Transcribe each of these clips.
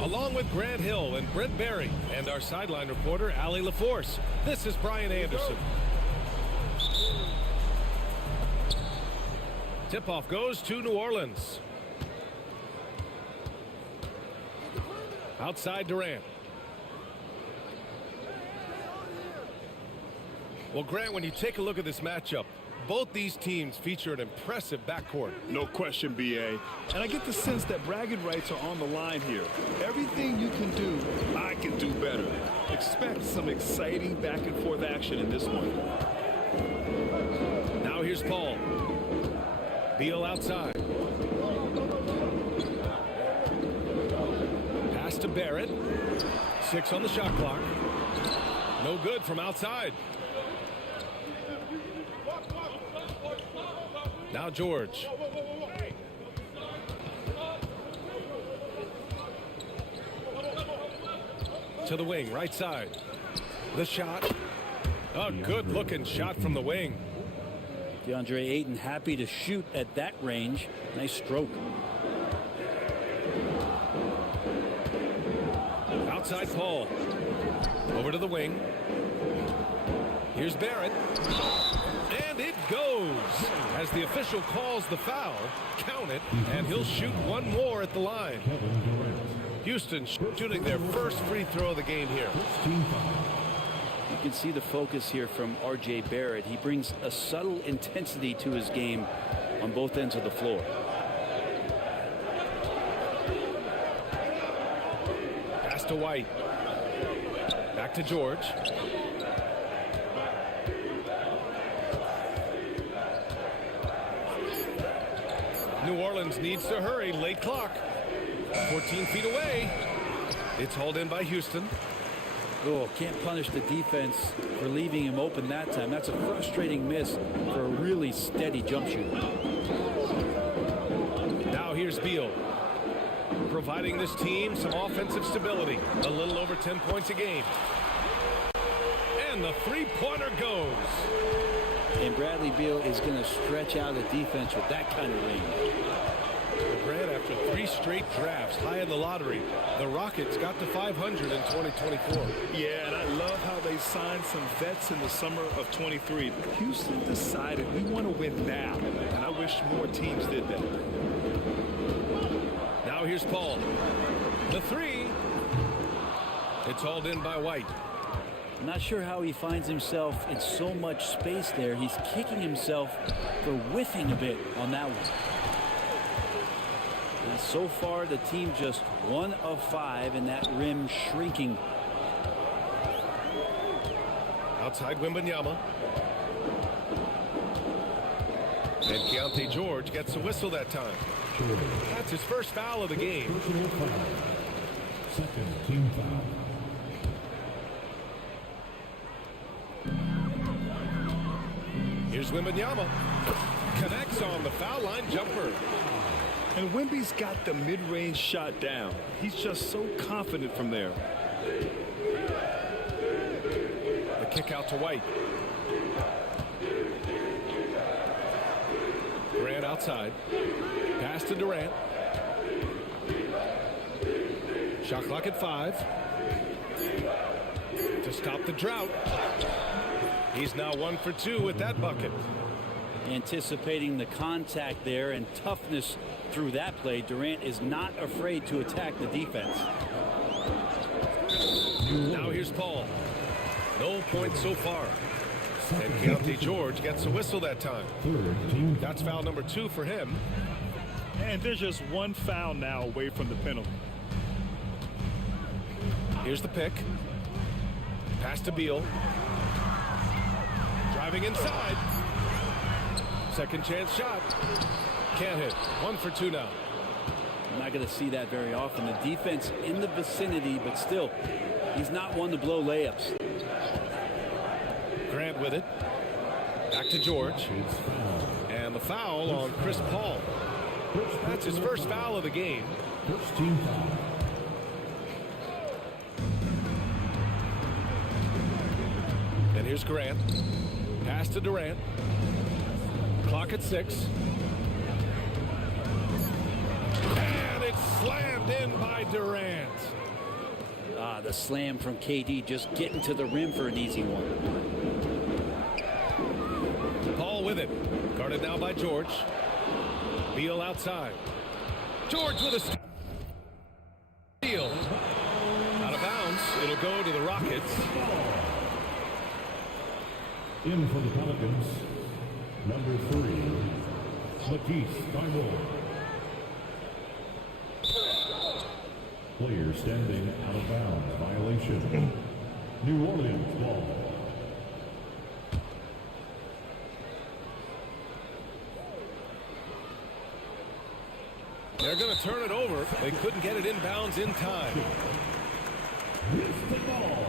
Along with Grant Hill and Brent Berry and our sideline reporter, Allie LaForce, this is Brian Anderson. Tip-off goes to New Orleans. Outside Durant. Well, Grant, when you take a look at this matchup, both these teams feature an impressive backcourt. No question, B.A. And I get the sense that bragging rights are on the line here. Everything you can do, I can do better. Expect some exciting back-and-forth action in this one. Now here's Paul. Beal outside. Pass to Barrett. 6 on the shot clock. No good from outside. Now George. To the wing, right side. The shot. A good-looking shot from the wing. DeAndre Ayton happy to shoot at that range. Nice stroke. Outside Paul. Over to the wing. Here's Barrett. And it goes. As the official calls the foul, count it, and he'll shoot one more at the line. Houston shooting their first free throw of the game here. You can see the focus here from R.J. Barrett. He brings a subtle intensity to his game on both ends of the floor. Pass to White. Back to George. New Orleans needs to hurry. Late clock. 14 feet away. It's hauled in by Houston. Oh, can't punish the defense for leaving him open that time. That's a frustrating miss for a really steady jump shooter. Now here's Beal, providing this team some offensive stability. A little over 10 points a game. And the three-pointer goes. And Bradley Beal is going to stretch out the defense with that kind of range. Grant, after 3 straight drafts high in the lottery, the Rockets got to 500 in 2024. Yeah, and I love how they signed some vets in the summer of 23. Houston decided we want to win now, and I wish more teams did that. Now here's Paul. The 3. It's hauled in by White. I'm not sure how he finds himself in so much space there. He's kicking himself for whiffing a bit on that one. And so far, the team just 1 of 5 and that rim shrinking. Outside Wembanyama. And Keontae George gets a whistle that time. That's his first foul of the game. Second team foul. Here's Wembanyama. Connects on the foul line jumper. And Wemby's got the mid-range shot down. He's just so confident from there. The kick out to White. Durant outside. Pass to Durant. Shot clock at 5. To stop the drought. He's now 1 for 2 with that bucket. Anticipating the contact there and toughness through that play, Durant is not afraid to attack the defense. Now here's Paul. No points so far. And KOTK George gets a whistle that time. That's foul number 2 for him. And there's just one foul now away from the penalty. Here's the pick. Pass to Beal. Driving inside. Second chance shot. Can't hit. 1 for 2 now. I'm not going to see that very often. The defense in the vicinity, but still, he's not one to blow layups. Grant with it. Back to George. And the foul on Chris Paul. That's his first foul of the game. First team foul. And here's Grant. Pass to Durant. Clock at 6. And it's slammed in by Durant. The slam from KD, just getting to the rim for an easy one. Paul with it. Guarded now by George. Beal outside. George with a steal. Out of bounds. It'll go to the Rockets. In for the Pelicans, number 3, Matisse Thybulle. Player standing out of bounds, violation. New Orleans ball. They're going to turn it over. They couldn't get it inbounds in time. Here's the ball.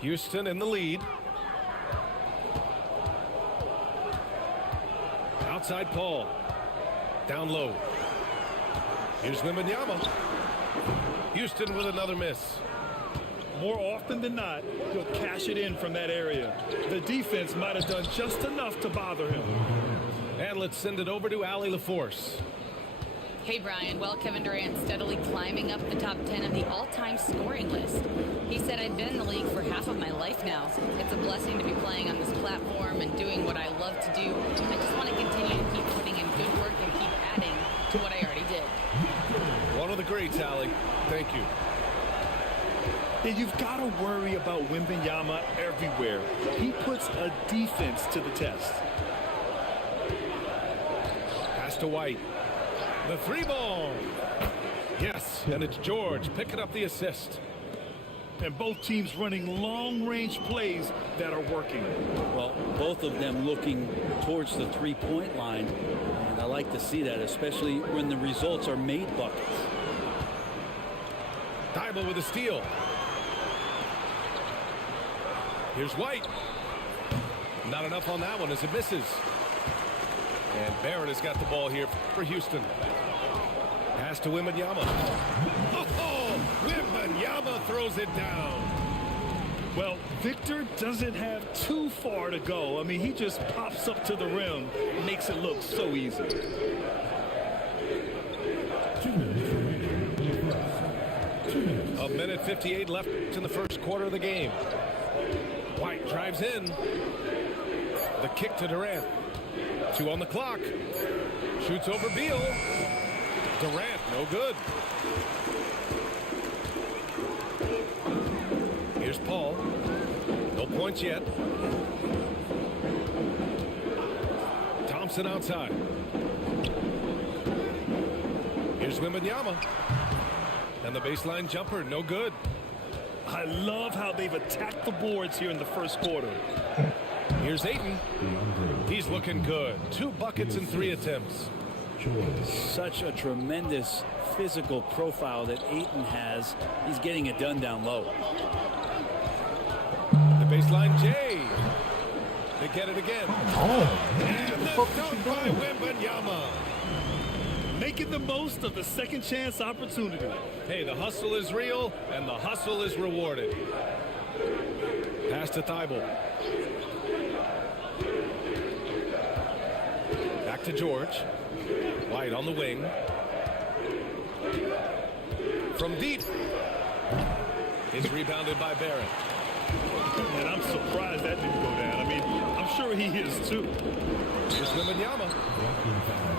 Houston in the lead. Outside Paul. Down low. Here's Wembanyama. Houston with another miss. More often than not, he'll cash it in from that area. The defense might have done just enough to bother him. And let's send it over to Allie LaForce. Hey, Brian. Well, Kevin Durant steadily climbing up the top 10 of the all-time scoring list. He said, I've been in the league for half of my life now. It's a blessing to be playing on this platform and doing what I love to do. I just want to continue to keep putting in good work and keep adding to what I already did. One of the greats, Allie. Thank you. And you've got to worry about Wembanyama everywhere. He puts a defense to the test. Pass to White. The 3-ball. Yes, and it's George picking up the assist. And both teams running long-range plays that are working. Well, both of them looking towards the three-point line. And I like to see that, especially when the results are made buckets. Thybulle with a steal. Here's White. Not enough on that one as it misses. And Barrett has got the ball here for Houston. Pass to Wembanyama. Oh, Wembanyama throws it down. Well, Victor doesn't have too far to go. I mean, he just pops up to the rim, makes it look so easy. 2 minutes remaining in the press. 2 minutes. A minute 58 left in the first quarter of the game. White drives in. The kick to Durant. 2 on the clock. Shoots over Beal. Durant, no good. Here's Paul. No points yet. Thompson outside. Here's Wembanyama. And the baseline jumper, no good. I love how they've attacked the boards here in the first quarter. Here's Ayton. He's looking good. 2 buckets in 3 attempts. Such a tremendous physical profile that Ayton has. He's getting it done down low. The baseline, Jay. They get it again. And the dunk by Wembanyama. Making the most of the second chance opportunity. Hey, the hustle is real, and the hustle is rewarded. Pass to Thybulle. Back to George. White on the wing. From deep. Is rebounded by Barrett. And I'm surprised that didn't go down. I mean, I'm sure he is too. Here's Wembanyama.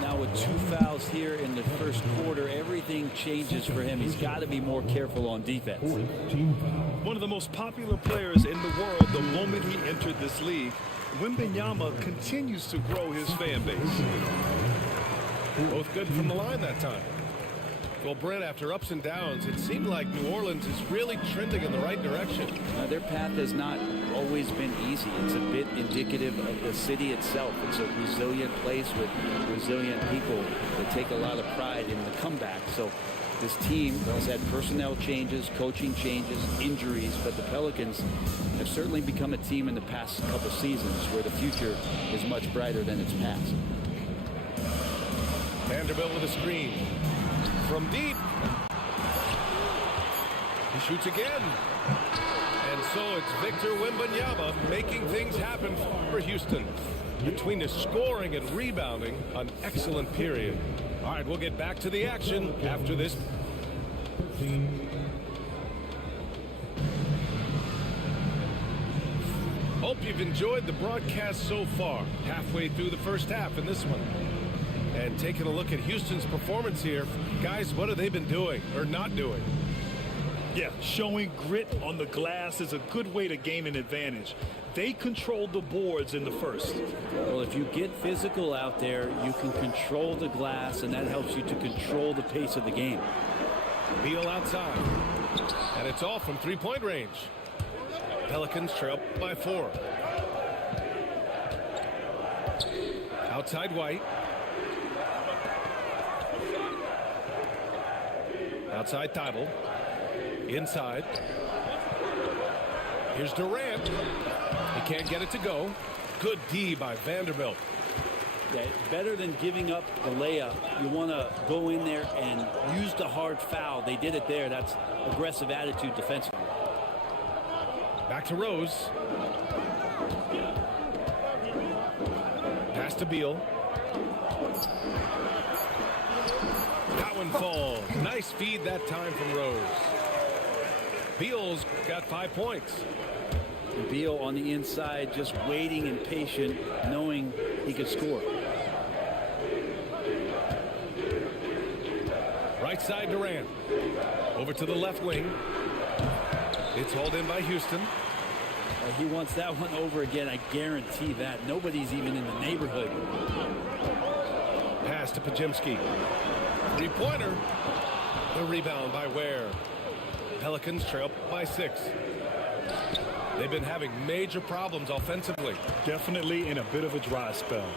Now with 2 fouls here in the first quarter, everything changes for him. He's got to be more careful on defense. Team foul. One of the most popular players in the world the moment he entered this league, Wembanyama continues to grow his fan base. Both good from the line that time. Well, Brent, after ups and downs, it seemed like New Orleans is really trending in the right direction. Their path has not always been easy. It's a bit indicative of the city itself. It's a resilient place with resilient people that take a lot of pride in the comeback. So this team has had personnel changes, coaching changes, injuries, but the Pelicans have certainly become a team in the past couple seasons where the future is much brighter than its past. Vanderbilt with a screen. From deep. He shoots again. And so it's Victor Wembanyama making things happen for Houston. Between the scoring and rebounding, an excellent period. All right, we'll get back to the action after this. Hope you've enjoyed the broadcast so far. Halfway through the first half in this one. And taking a look at Houston's performance here, guys, what have they been doing or not doing? Yeah, showing grit on the glass is a good way to gain an advantage. They controlled the boards in the first. Well, if you get physical out there, you can control the glass, and that helps you to control the pace of the game. Beal outside. And it's all from three-point range. Pelicans trail by 4. Outside White. Outside Thibault. Inside. Here's Durant. He can't get it to go. Good D by Vanderbilt. Yeah, better than giving up the layup. You want to go in there and use the hard foul. They did it there. That's aggressive attitude defensively. Back to Rose. Pass to Beal. That one falls. Nice feed that time from Rose. Beal's got 5 points. Beal on the inside, just waiting and patient, knowing he could score. Right side Durant. Over to the left wing. It's hauled in by Houston. He wants that one over again. I guarantee that. Nobody's even in the neighborhood. Pass to Pajemski. Three-pointer. The rebound by Ware. Pelicans trail by 6. They've been having major problems offensively. Definitely in a bit of a dry spell.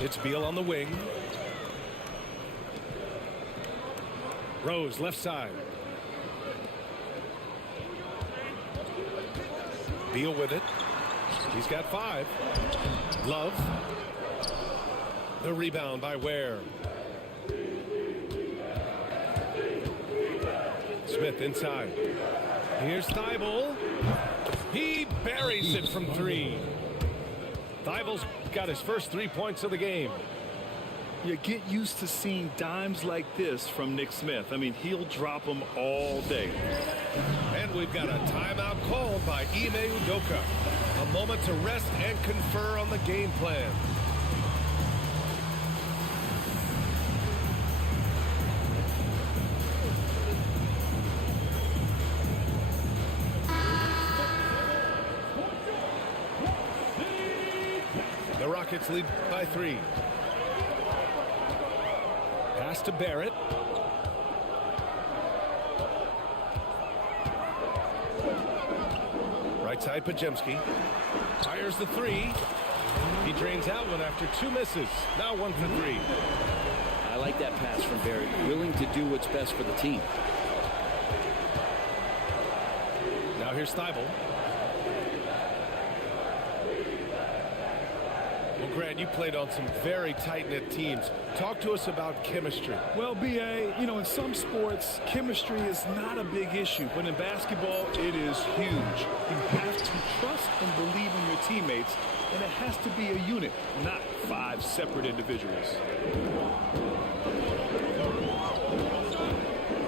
It's Beal on the wing. Rose left side. Beal with it. He's got 5. Love. The rebound by Ware. Smith inside. Here's Thibault. He buries it from 3. Thibault's got his first 3 points of the game. You get used to seeing dimes like this from Nick Smith. I mean, he'll drop them all day. And we've got a timeout called by Ime Udoka. A moment to rest and confer on the game plan. The Rockets lead by 3. Pass to Barrett. Right side Pajemski. Fires the 3. He drains out one after 2 misses. Now 1 for 3. I like that pass from Barrett. Willing to do what's best for the team. Now here's Thibault. Well, Grant, you played on some very tight-knit teams. Talk to us about chemistry. Well, B.A., you know, in some sports, chemistry is not a big issue. But in basketball, it is huge. You have to trust and believe in your teammates, and it has to be a unit, not 5 separate individuals.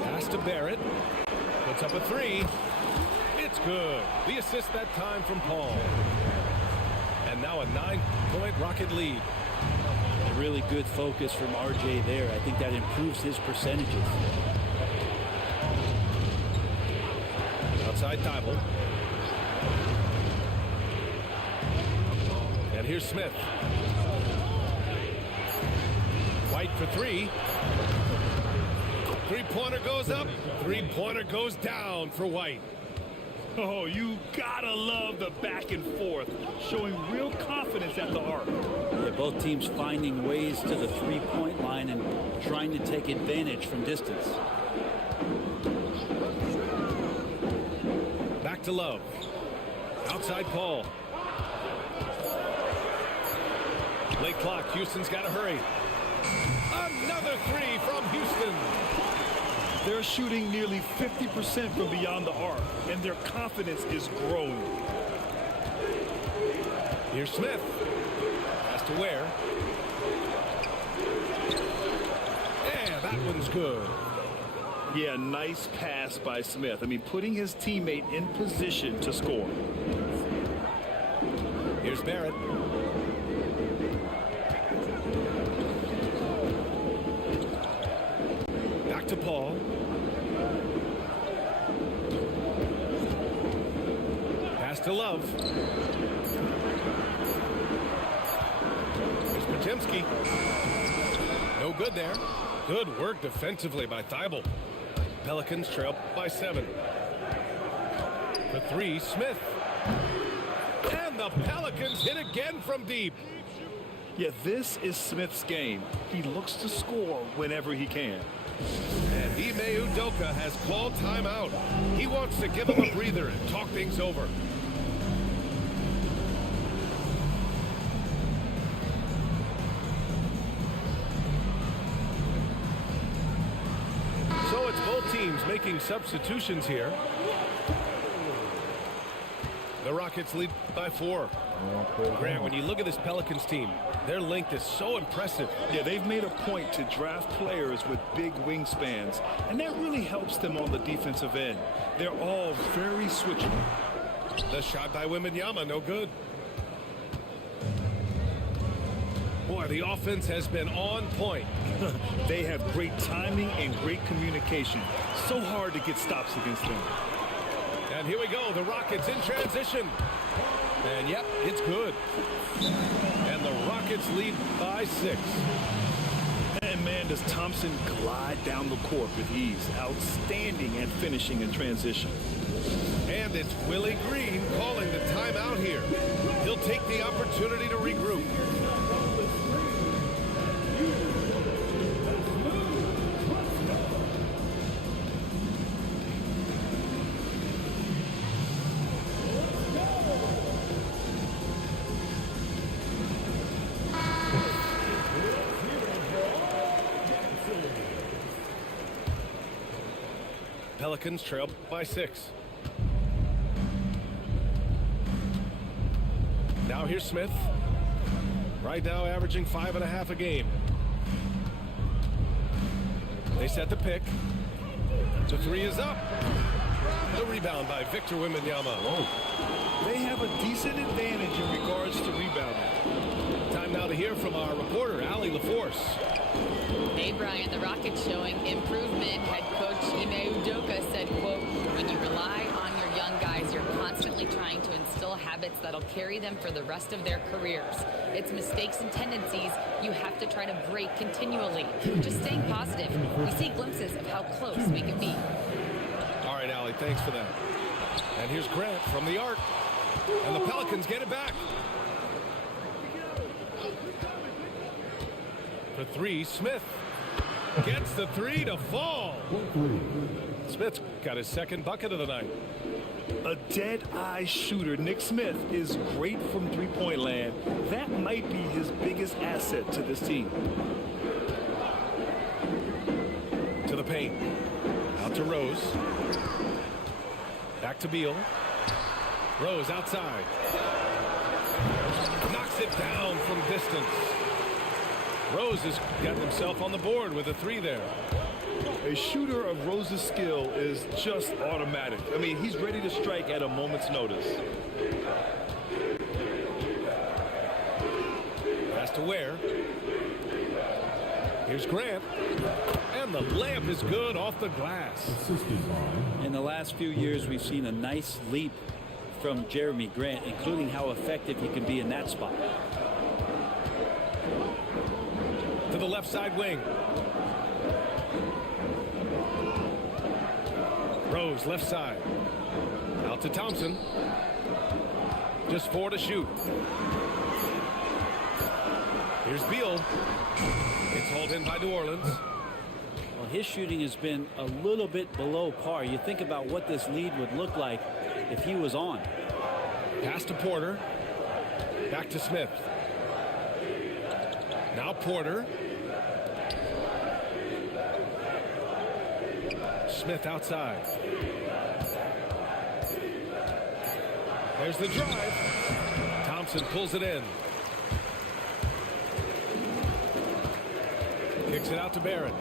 Pass to Barrett. Puts up a 3. It's good. The assist that time from Paul. And And now a 9-point Rocket lead. Really good focus from RJ there. I think that improves his percentages. Outside Thibault. And here's Smith. White for three. Three-pointer goes up. Three-pointer goes down for White. Oh, you gotta love the back and forth, showing real confidence at the arc. Yeah, both teams finding ways to the three-point line and trying to take advantage from distance. Back to Love. Outside Paul. Late clock. Houston's got to hurry. Another three from Houston. They're shooting nearly 50% from beyond the arc, and their confidence is growing. Here's Smith. Has to Ware. Yeah, that one's good. Yeah, nice pass by Smith. I mean, putting his teammate in position to score. Here's Barrett. Back to Paul. Pass to Love. Here's Potemski. No good there. Good work defensively by Thibault. Pelicans trail by 7. For three, Smith. And the Pelicans hit again from deep. Yeah, this is Smith's game. He looks to score whenever he can. And Ime Udoka has called timeout. He wants to give him a breather and talk things over. So it's both teams making substitutions here. The Rockets lead by 4. Grant, when you look at this Pelicans team, their length is so impressive. Yeah, they've made a point to draft players with big wingspans, and that really helps them on the defensive end. They're all very switchable. The shot by Wembanyama, no good. Boy, the offense has been on point. They have great timing and great communication. So hard to get stops against them. And here we go, the Rockets in transition. And yep, it's good. And the Rockets lead by 6. And man, does Thompson glide down the court with ease. Outstanding at finishing in transition. And it's Willie Green calling the timeout here. He'll take the opportunity to regroup. Pelicans trail by 6. Now here's Smith. Right now averaging 5.5 a game. They set the pick. The three is up. The rebound by Victor Wembanyama. They have a decent advantage in regards to rebounding. Time now to hear from our reporter, Allie LaForce. Hey, Brian, the Rockets showing improvement. Head coach Ime Udoka said, quote, when you rely on your young guys, you're constantly trying to instill habits that'll carry them for the rest of their careers. It's mistakes and tendencies you have to try to break continually. Just staying positive. We see glimpses of how close we can be. All right, Allie, thanks for that. And here's Grant from the arc. And the Pelicans get it back. For three, Smith gets the three to fall. Smith's got his second bucket of the night. A dead-eye shooter, Nick Smith, is great from three-point land. That might be his biggest asset to this team. To the paint. Out to Rose. Back to Beal. Rose outside. Knocks it down from distance. Rose has gotten himself on the board with a three there. A shooter of Rose's skill is just automatic. I mean, he's ready to strike at a moment's notice. Pass to Ware. Here's Grant. And the layup is good off the glass. Assisted by In the last few years, we've seen a nice leap from Jeremy Grant, including how effective he can be in that spot. To the left side wing. Rose, left side. Out to Thompson. Just 4 to shoot. Here's Beal. It's hauled in by New Orleans. Well, his shooting has been a little bit below par. You think about what this lead would look like if he was on. Pass to Porter. Back to Smith. Now Porter. Smith outside. There's the drive. Thompson pulls it in. Kicks it out to Barrett.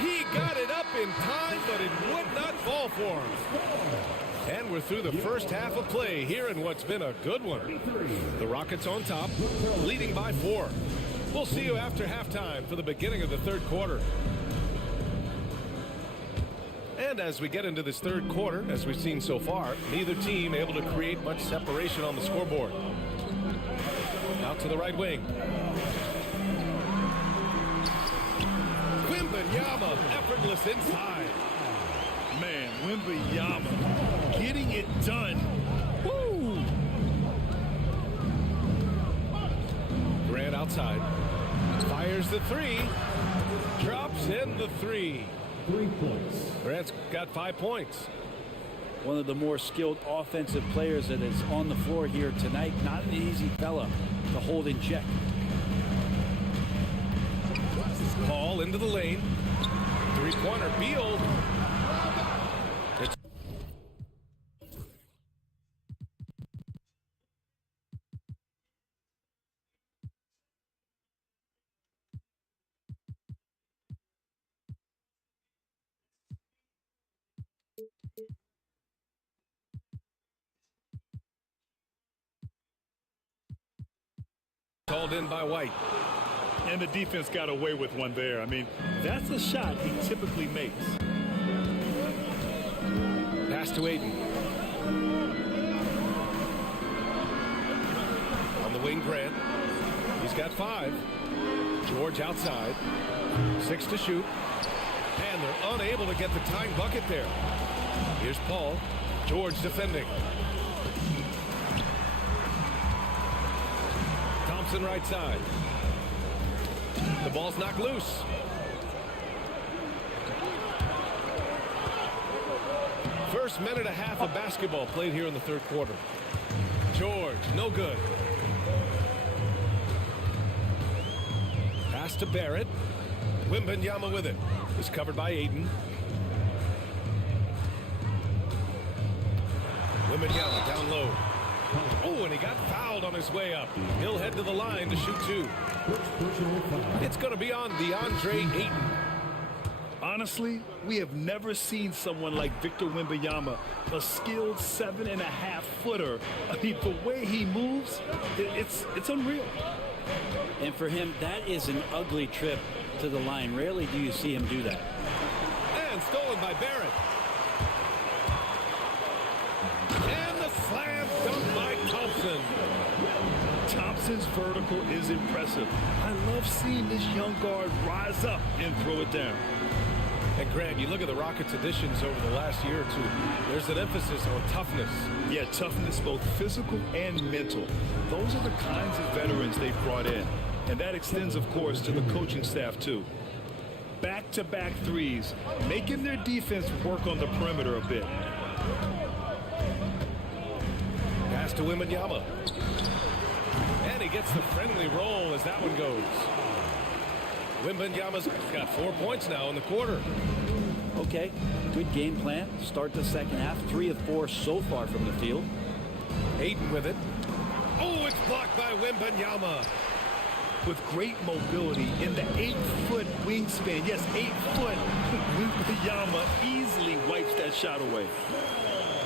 He got it up in time, but it would not fall for him. And we're through the first half of play here in what's been a good one. The Rockets on top, leading by 4. We'll see you after halftime for the beginning of the third quarter. And as we get into this third quarter, as we've seen so far, neither team able to create much separation on the scoreboard. Out to the right wing. Wembanyama, effortless inside. Man, Wembanyama getting it done. Woo! Grant outside. Fires the 3. Drops in the 3. 3 points. Grant's got 5 points. One of the more skilled offensive players that is on the floor here tonight. Not an easy fella to hold in check. Paul into the lane. 3-pointer. Beal. It's called in by White. And the defense got away with one there. I mean, that's a shot he typically makes. Pass to Aiden. On the wing, Grant. He's got 5. George outside. 6 to shoot. And they're unable to get the tying bucket there. Here's Paul. George defending. Thompson right side. The ball's knocked loose. First minute and a half of basketball played here in the third quarter. George, no good. Pass to Barrett. Wembanyama with it. Is covered by Aiden. Wembanyama down low. Oh, and he got fouled on his way up. He'll head to the line to shoot 2. It's going to be on DeAndre Ayton. Honestly, we have never seen someone like Victor Wembanyama, a skilled 7.5-footer. I mean, the way he moves, it's unreal. And for him, that is an ugly trip to the line. Rarely do you see him do that. And stolen by Barrett. And the slam dunk by Thompson. Thompson's vertical is impressive. I love seeing this young guard rise up and throw it down. And Grant, you look at the Rockets' additions over the last year or two, there's an emphasis on toughness. Yeah, toughness, both physical and mental. Those are the kinds of veterans they've brought in. And that extends, of course, to the coaching staff, too. Back-to-back threes, making their defense work on the perimeter a bit. Pass to Wembanyama. And he gets the friendly roll as that one goes. Wembanyama's got 4 points now in the quarter. Okay, good game plan. Start the second half. 3 of 4 so far from the field. Aiden with it. Oh, it's blocked by Wembanyama. With great mobility in the 8-foot wingspan. Yes, 8 foot. Wembanyama easily wipes that shot away.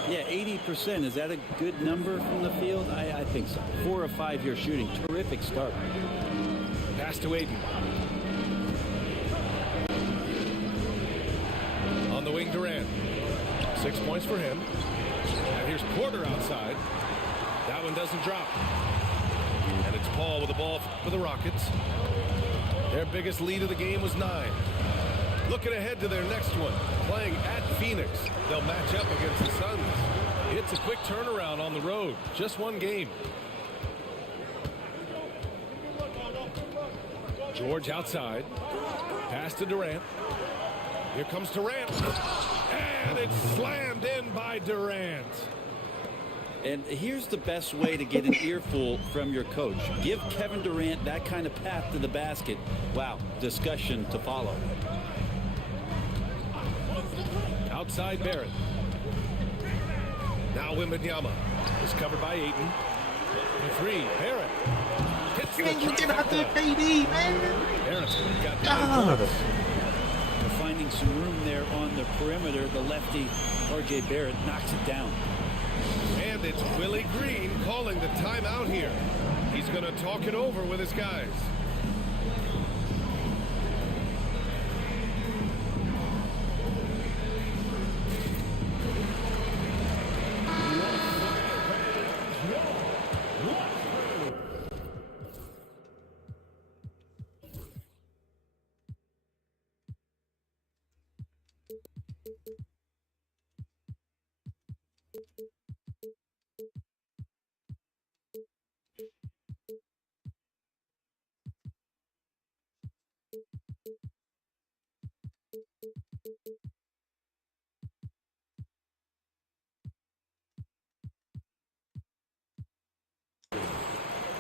Yeah, 80%. Is that a good number from the field? I think so. 4 of 5 here shooting. Terrific start. Pass to Aiden. On the wing, Durant. 6 points for him. And here's Porter outside. That one doesn't drop. And it's Paul with the ball for the Rockets. Their biggest lead of the game was 9. Looking ahead to their next one, playing at Phoenix. They'll match up against the Suns. It's a quick turnaround on the road. Just one game. George outside. Pass to Durant. Here comes Durant. And it's slammed in by Durant. And here's the best way to get an earful from your coach. Give Kevin Durant that kind of path to the basket. Wow, discussion to follow. Outside Barrett. Now Wembanyama is covered by Ayton. The 3, Barrett. Hits Man, you the get out there, trifecta. KD, man. Barrett got the God. They're finding some room there on the perimeter. The lefty, R.J. Barrett, knocks it down. And it's Willie Green calling the timeout here. He's going to talk it over with his guys.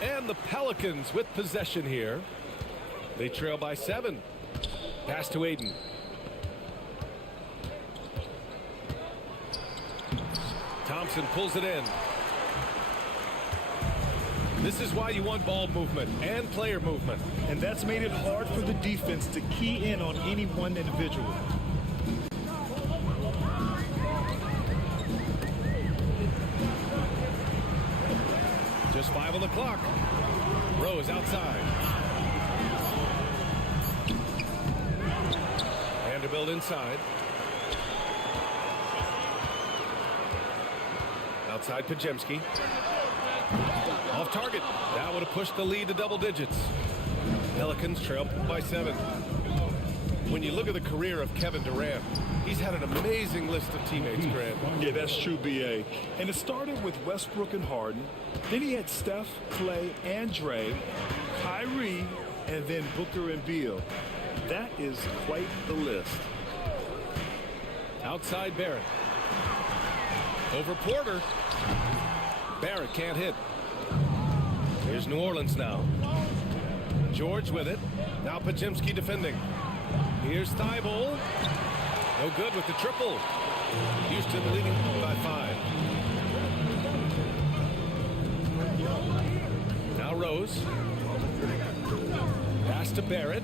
And the Pelicans with possession here. They trail by 7. Pass to Aiden. Thompson pulls it in. This is why you want ball movement and player movement. And that's made it hard for the defense to key in on any one individual. Just 5 on the clock. Rose outside. Vanderbilt inside. Outside Pajemski. Off target. That would have pushed the lead to double digits. Pelicans trail by 7. When you look at the career of Kevin Durant, he's had an amazing list of teammates, Grant. Yeah, that's true, B.A. And it started with Westbrook and Harden. Then he had Steph, Clay, and Dre, Kyrie, and then Booker and Beal. That is quite the list. Outside Barrett. Over Porter. Barrett can't hit. Here's New Orleans now. George with it. Now Pajemski defending. Here's Thibault. No good with the triple. Houston leading by 5. Now Rose. Pass to Barrett.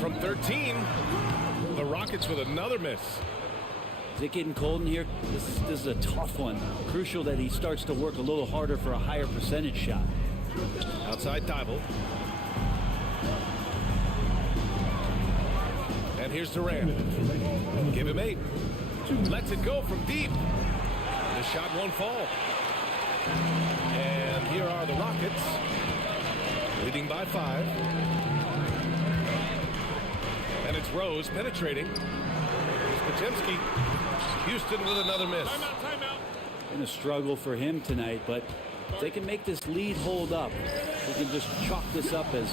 From 13, the Rockets with another miss. Is it getting cold in here? This is a tough one. Crucial that he starts to work a little harder for a higher percentage shot. Outside Thibault. And here's Durant. Give him 8. Lets it go from deep. The shot won't fall. And here are the Rockets, leading by 5. And it's Rose penetrating. Here's Pajemski. Houston with another miss. Been a struggle for him tonight, but if they can make this lead hold up, we can just chalk this up as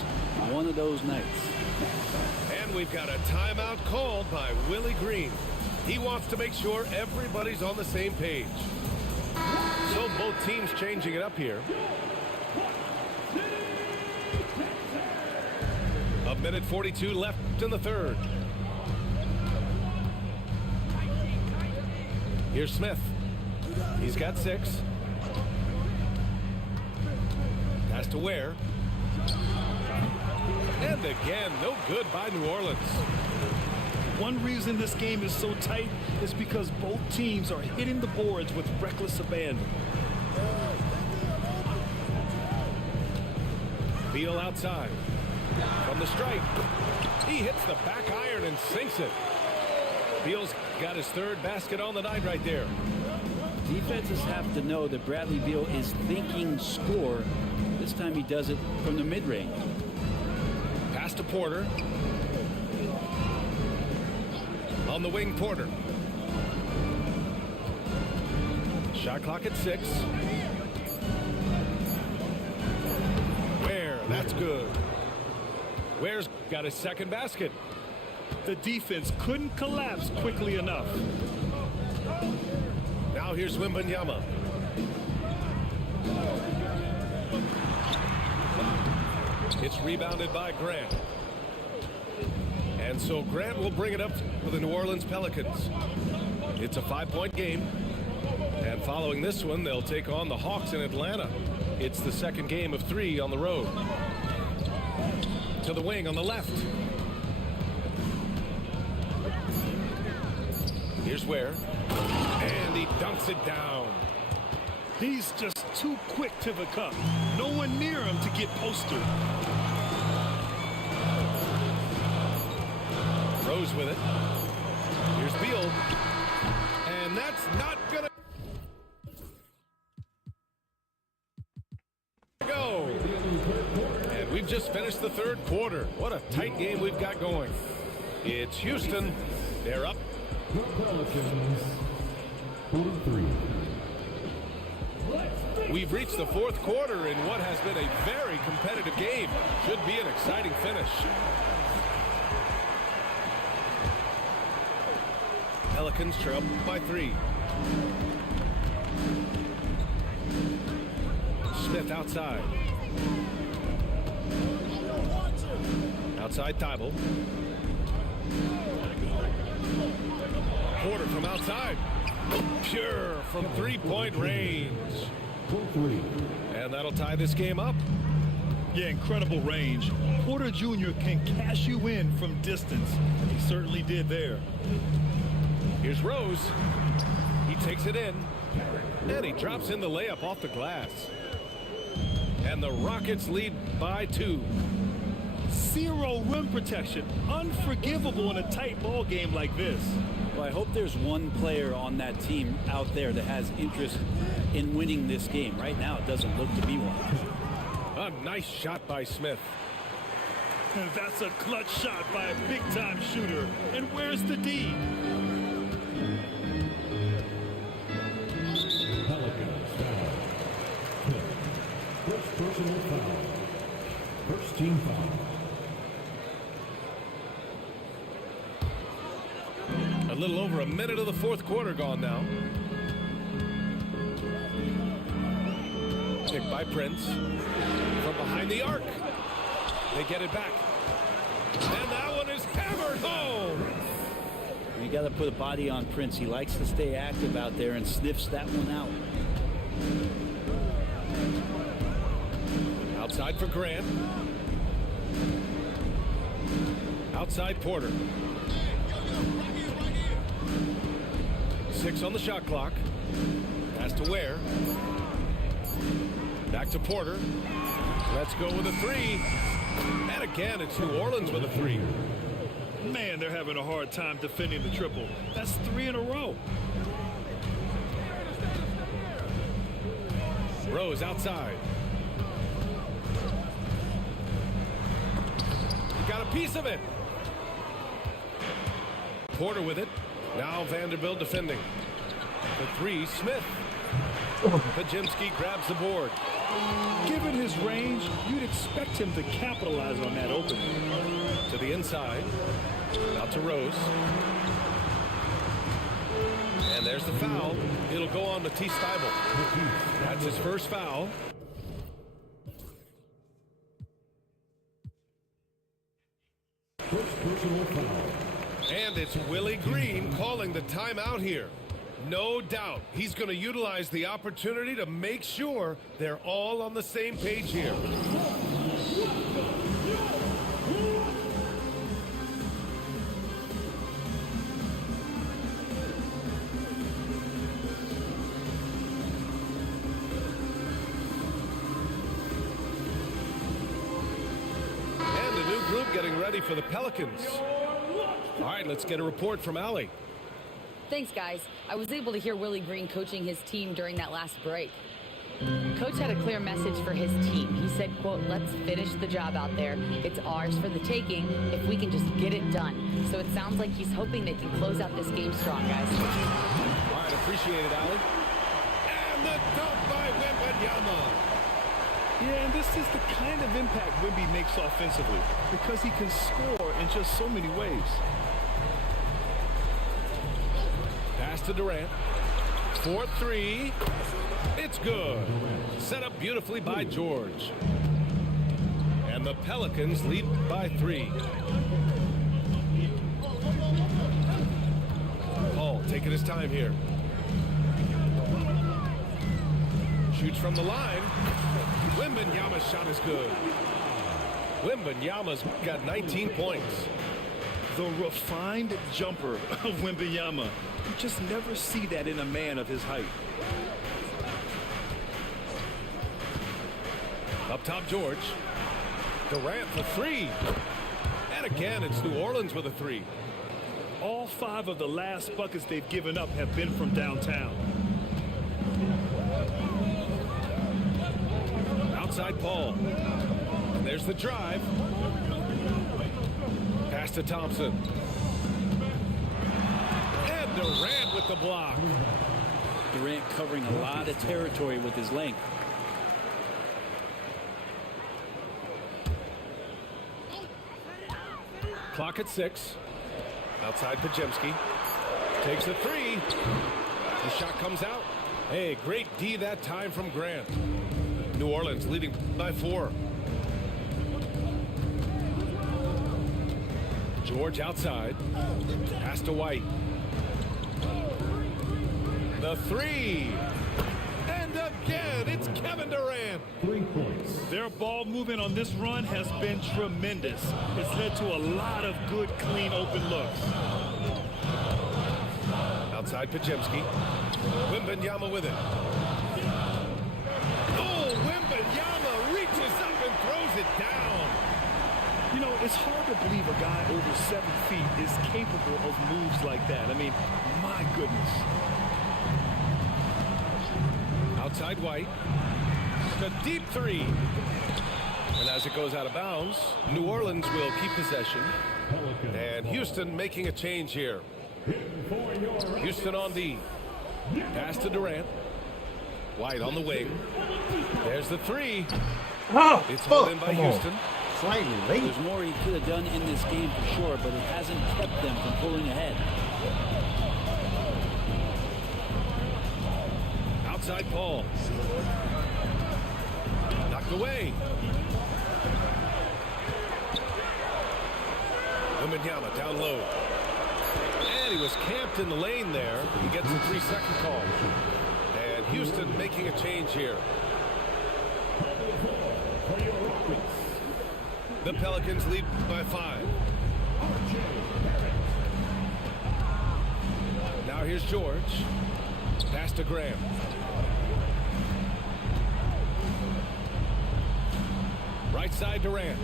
one of those nights. And we've got a timeout called by Willie Green. He wants to make sure everybody's on the same page. So both teams changing it up here. A minute 42 left in the third. Here's Smith. He's got 6. Pass to Ware. And again, no good by New Orleans. One reason this game is so tight is because both teams are hitting the boards with reckless abandon. Beal outside. From the stripe. He hits the back iron and sinks it. Beal's got his third basket on the night right there. Defenses have to know that Bradley Beal is thinking score. This time he does it from the mid-range. Pass to Porter. On the wing, Porter. Shot clock at 6. Ware, that's good. Ware's got his second basket. The defense couldn't collapse quickly enough. Now here's Wembanyama. It's rebounded by Grant. And so Grant will bring it up for the New Orleans Pelicans. It's a 5-point game. And following this one, they'll take on the Hawks in Atlanta. It's the second game of 3 on the road. To the wing on the left. Here's Ware. And he dunks it down. He's just too quick to the cup. No one near him to get postered. Rose with it. Here's Beal. And that's not gonna go. And we've just finished the third quarter. What a tight game we've got going. It's Houston. They're up. The Pelicans, 43. We've reached the fourth quarter in what has been a very competitive game. Should be an exciting finish. Pelicans trail by 3. Smith outside. Outside Thibault. Porter from outside. Pure from 3-point range. 3. And that'll tie this game up. Yeah, incredible range. Porter Jr. can cash you in from distance. He certainly did there. Here's Rose. He takes it in. And he drops in the layup off the glass. And the Rockets lead by 2. 0 rim protection. Unforgivable in a tight ball game like this. Well, I hope there's one player on that team out there that has interest in winning this game. Right now, it doesn't look to be one. A nice shot by Smith. And that's a clutch shot by a big-time shooter. And where's the D? Pelicans foul. First personal foul. First team foul. A little over a minute of the fourth quarter gone now. Picked by Prince. From behind the arc. They get it back. And that one is hammered home. You got to put a body on Prince. He likes to stay active out there and sniffs that one out. Outside for Grant. Outside Porter. 6 on the shot clock. Pass to Ware. Back to Porter. Let's go with a 3. And again, it's New Orleans with a 3. Man, they're having a hard time defending the triple. That's 3 in a row. Rose outside. Got a piece of it. Porter with it. Now Vanderbilt defending. The 3, Smith. Pajimski grabs the board. Given his range, you'd expect him to capitalize on that opening. To the inside. Out to Rose. And there's the foul. It'll go on Matisse Thybulle. That's his first foul. First personal foul. And it's Willie Green calling the timeout here. No doubt he's going to utilize the opportunity to make sure they're all on the same page here. getting ready for the Pelicans. All right, let's get a report from Allie. Thanks, guys. I was able to hear Willie Green coaching his team during that last break. Coach had a clear message for his team. He said, quote, "Let's finish the job out there. It's ours for the taking if we can just get it done." So it sounds like he's hoping they can close out this game strong, guys. All right, appreciate it, Allie. And the dunk by Wembanyama. Yeah, and this is the kind of impact Wemby makes offensively because he can score in just so many ways. Pass to Durant. 4-3. It's good. Set up beautifully by George. And the Pelicans lead by 3. Paul taking his time here. Shoots from the line. Wembanyama's shot is good. Wembanyama's got 19 points. The refined jumper of Wembanyama. You just never see that in a man of his height. Up top, George. Durant for 3. And again, it's New Orleans with a 3. All 5 of the last buckets they've given up have been from downtown. Outside Paul. And there's the drive. Pass to Thompson. And Durant with the block. Durant covering a lot of territory with his length. Clock at 6. Outside Pajemski. Takes a 3. The shot comes out. Hey, great D that time from Grant. New Orleans leading by 4. George outside. Pass to White. The 3. And again, it's Kevin Durant. 3 points. Their ball movement on this run has been tremendous. It's led to a lot of good, clean, open looks. Outside Pajemski. Wembanyama with it. Oh, Wembanyama reaches up and throws it down. You know, it's hard to believe a guy over 7 feet is capable of moves like that. I mean, my goodness. Outside White. The deep 3. And as it goes out of bounds, New Orleans will keep possession. And Houston making a change here. Houston on D. Pass to Durant. White on the wing. There's the 3. Oh, It's fuck. hauled in by Come on. Houston. Slightly late. There's more he could have done in this game for sure, but it hasn't kept them from pulling ahead. Outside Paul. Knocked away. Wembanyama down low. And he was camped in the lane there. He gets a 3-second call. And Houston making a change here. The Pelicans lead by 5. Now here's George. Pass to Graham. Right side Durant.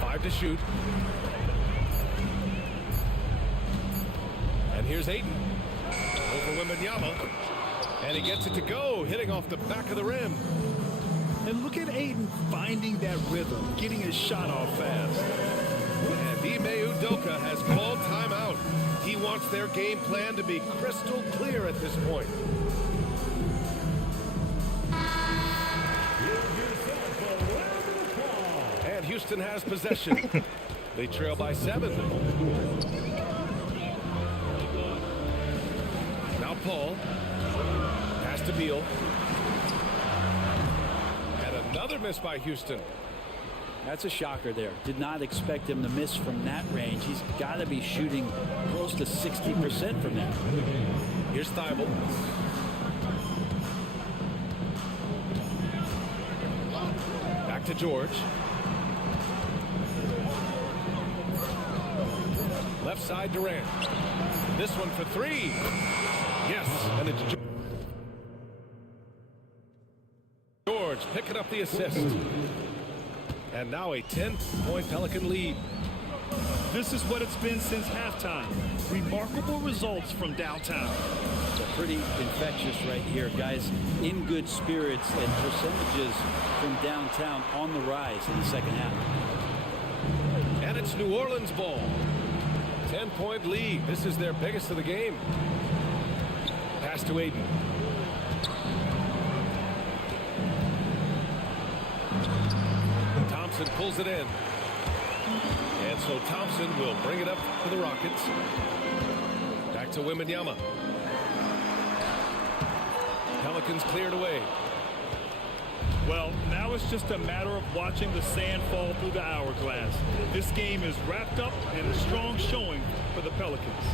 5 to shoot. And here's Ayton. Over Wembanyama. And he gets it to go, hitting off the back of the rim. And look at Ayton finding that rhythm, getting his shot off fast. And Ime Udoka has called timeout. He wants their game plan to be crystal clear at this point. And Houston has possession. They trail by 7. Now Paul. Pass to Beal. And another miss by Houston. That's a shocker there. Did not expect him to miss from that range. He's got to be shooting close to 60% from that. Here's Thibault. Back to George. Left side Durant. This one for 3. Yes, and it's George picking up the assist. And now a 10-point Pelican lead. This is what it's been since halftime. Remarkable results from downtown. So pretty infectious right here. Guys in good spirits and percentages from downtown on the rise in the second half. And it's New Orleans ball. 10-point lead. This is their biggest of the game. Pass to Aiden. Thompson pulls it in. And so Thompson will bring it up for the Rockets. Back to Wembanyama. Pelicans cleared away. Well, now it's just a matter of watching the sand fall through the hourglass. This game is wrapped up and a strong showing for the Pelicans.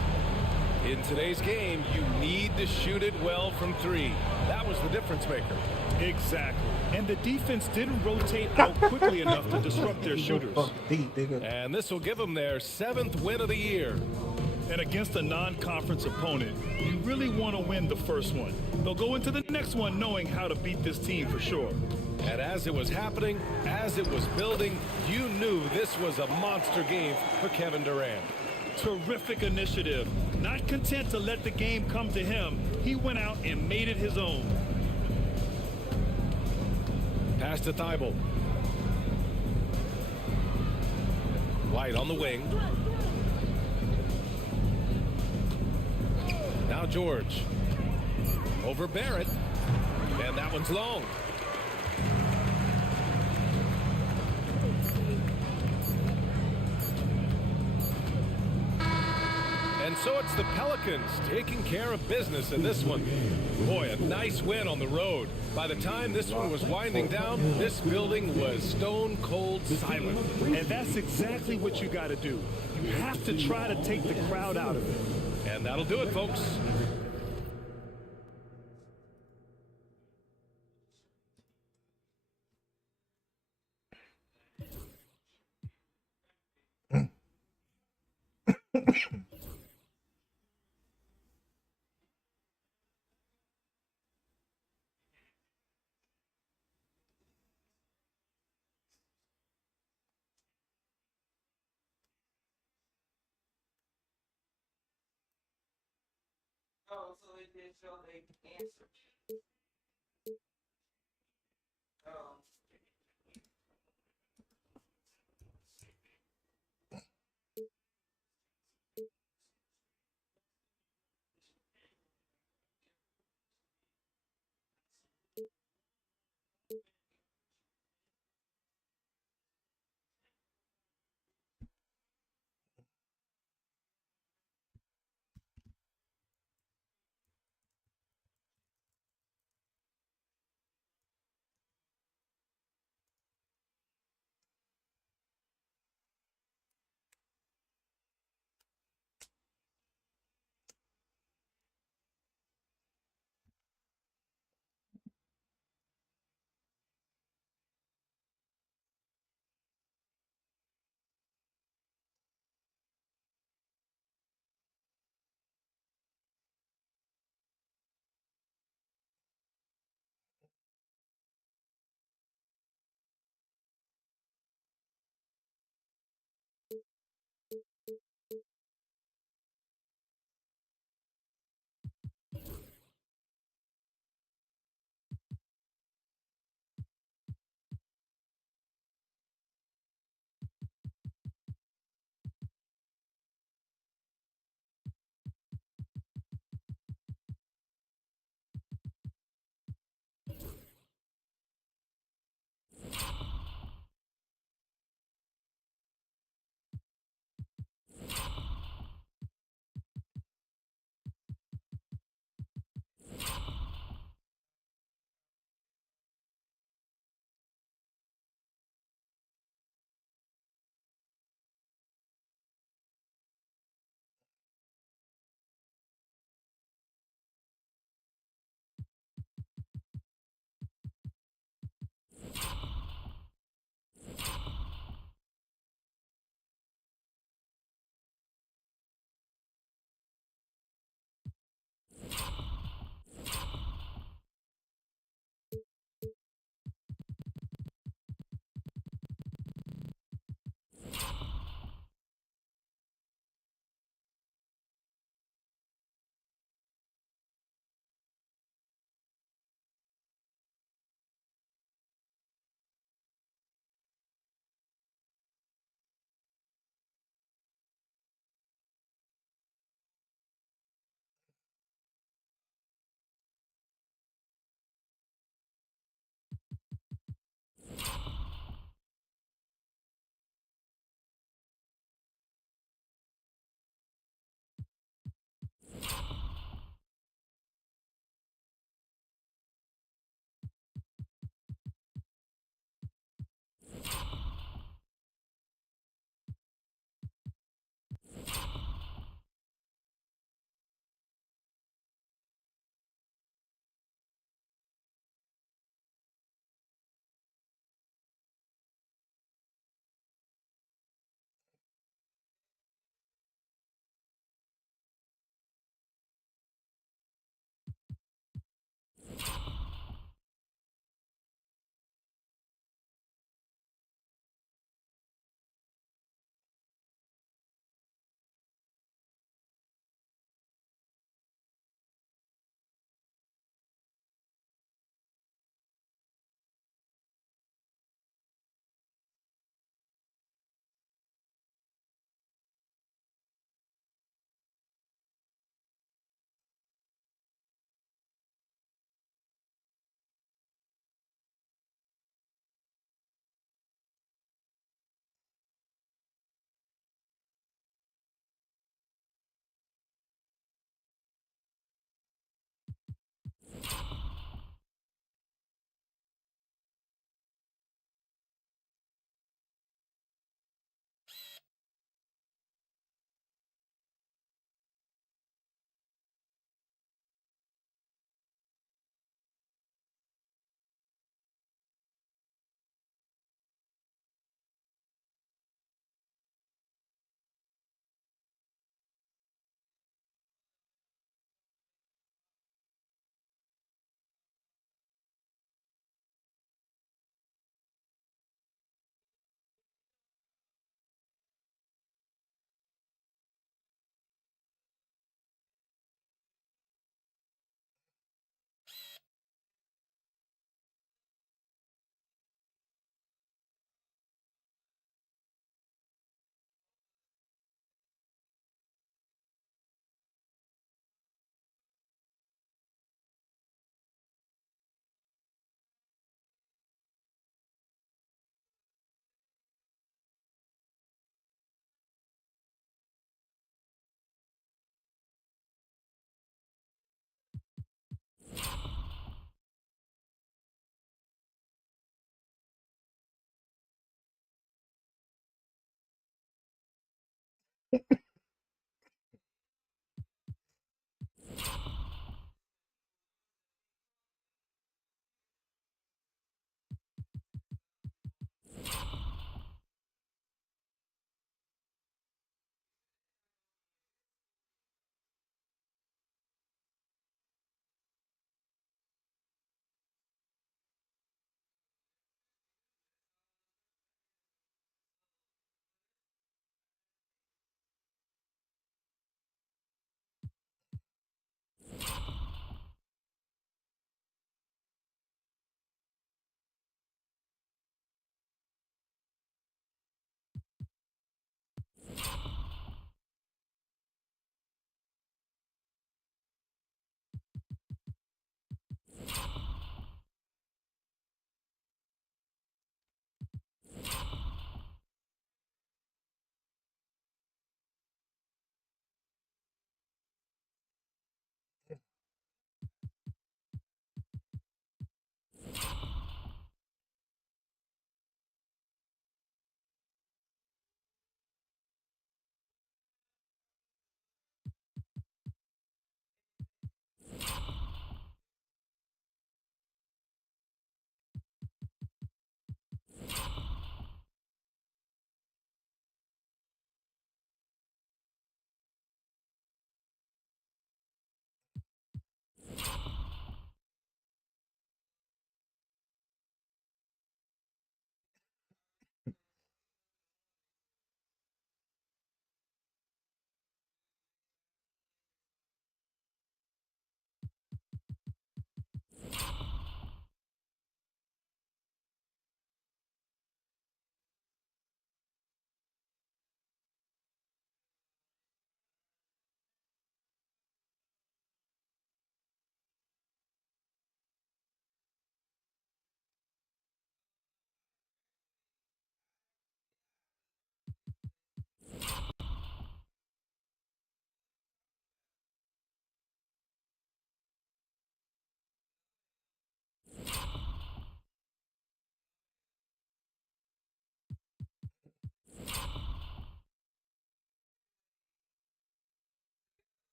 In today's game, you need to shoot it well from three. That was the difference maker. Exactly. And the defense didn't rotate out quickly enough to disrupt their shooters. And this will give them their 7th win of the year. And against a non-conference opponent, you really want to win the first one. They'll go into the next one knowing how to beat this team for sure. And as it was happening, as it was building, you knew this was a monster game for Kevin Durant. Terrific initiative. Not content to let the game come to him, he went out and made it his own. Pass to Thibault. White on the wing. Now George. Over Barrett. And that one's long. And so it's the Pelicans taking care of business in this one. Boy, a nice win on the road. By the time this one was winding down, this building was stone cold silent. And that's exactly what you got to do. You have to try to take the crowd out of it. And that'll do it, folks. Oh, so they did show they answered.